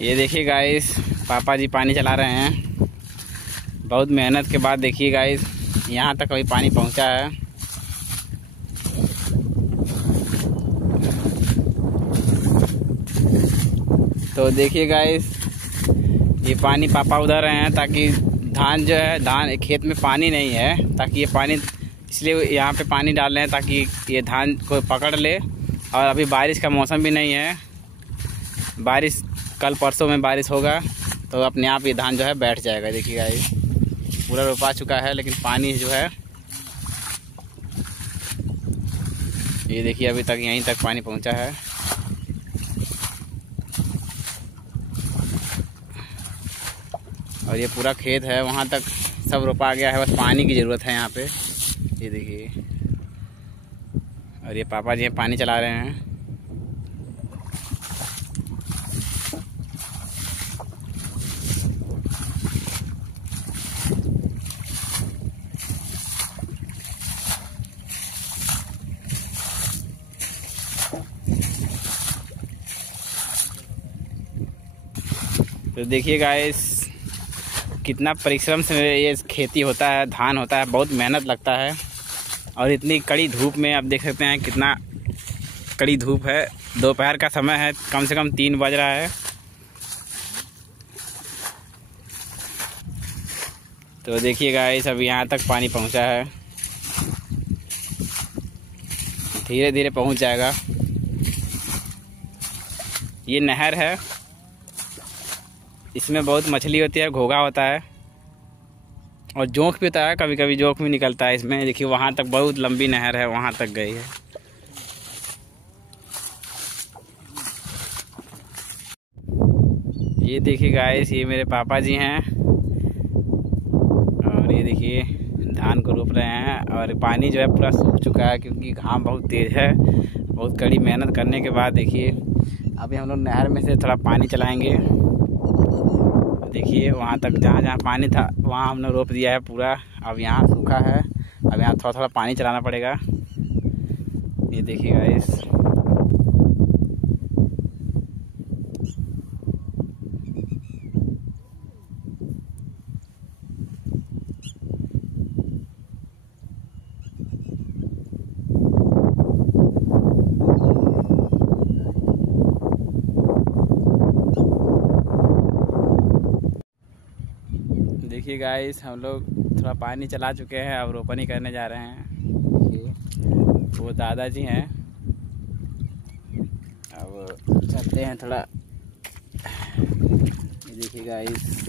ये देखिए गाइस, पापा जी पानी चला रहे हैं। बहुत मेहनत के बाद देखिए गाइस, यहाँ तक अभी पानी पहुँचा है। तो देखिए गाइस, ये पानी पापा उधर रहे हैं ताकि धान जो है, धान खेत में पानी नहीं है, ताकि ये पानी इसलिए यहाँ पे पानी डाल रहे हैं ताकि ये धान को पकड़ ले। और अभी बारिश का मौसम भी नहीं है, बारिश कल परसों में बारिश होगा तो अपने आप ये धान जो है बैठ जाएगा। देखिए गाइस, पूरा रोपा चुका है, लेकिन पानी जो है ये देखिए अभी तक यहीं तक पानी पहुंचा है। और ये पूरा खेत है, वहाँ तक सब रोपा गया है, बस पानी की ज़रूरत है यहाँ पे। ये देखिए, और ये पापा जी पानी चला रहे हैं। तो देखिए गाइस, कितना परिश्रम से ये खेती होता है, धान होता है, बहुत मेहनत लगता है। और इतनी कड़ी धूप में आप देख सकते हैं कितना कड़ी धूप है। दोपहर का समय है, कम से कम 3 बज रहा है। तो देखिए गाइस, अब यहाँ तक पानी पहुँचा है, धीरे धीरे पहुँच जाएगा। ये नहर है, इसमें बहुत मछली होती है, घोघा होता है और जोंक भी होता है, कभी कभी जोंक भी निकलता है इसमें। देखिए वहाँ तक बहुत लंबी नहर है, वहाँ तक गई है। ये देखिए गाइस, ये मेरे पापा जी हैं और ये देखिए धान को रोप रहे हैं। और पानी जो है पूरा सूख चुका है क्योंकि घाम बहुत तेज़ है। बहुत कड़ी मेहनत करने के बाद देखिए अभी हम लोग नहर में से थोड़ा पानी चलाएँगे। देखिए वहाँ तक जहाँ जहाँ पानी था वहाँ हमने रोप दिया है पूरा। अब यहाँ सूखा है, अब यहाँ थोड़ा थोड़ा पानी चलाना पड़ेगा। ये देखिए गाइस, देखिए गाइस, हम लोग थोड़ा पानी चला चुके हैं, अब रोपनी करने जा रहे हैं। वो दादाजी हैं, अब चलते हैं थोड़ा। देखिए गाइस,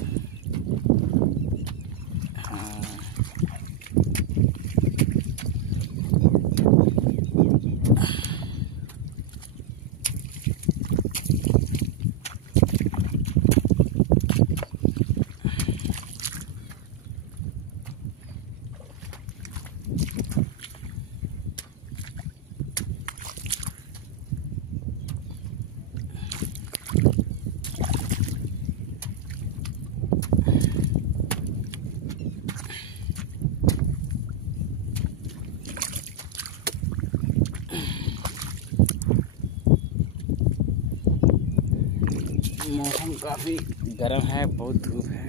मौसम काफ़ी गर्म है, बहुत धूप है।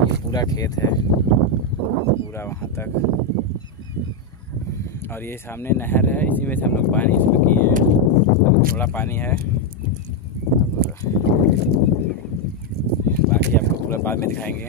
ये पूरा खेत है, पूरा वहाँ तक। और ये सामने नहर है, इसी में से हम लोग पानी इसमें किए हैं। अब थोड़ा पानी है, अब बाकी आपको पूरा बाद में दिखाएंगे।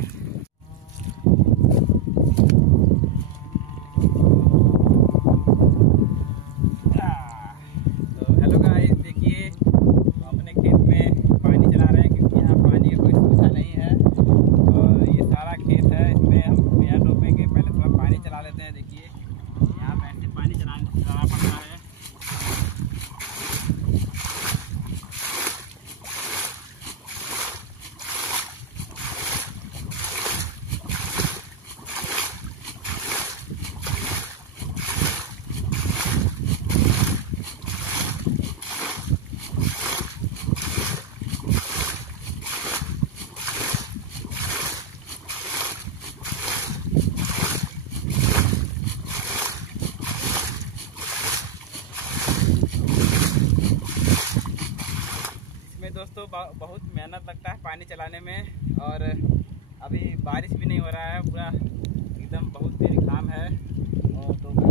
बहुत मेहनत लगता है पानी चलाने में। और अभी बारिश भी नहीं हो रहा है, पूरा एकदम बहुत तेज घाम है। और तो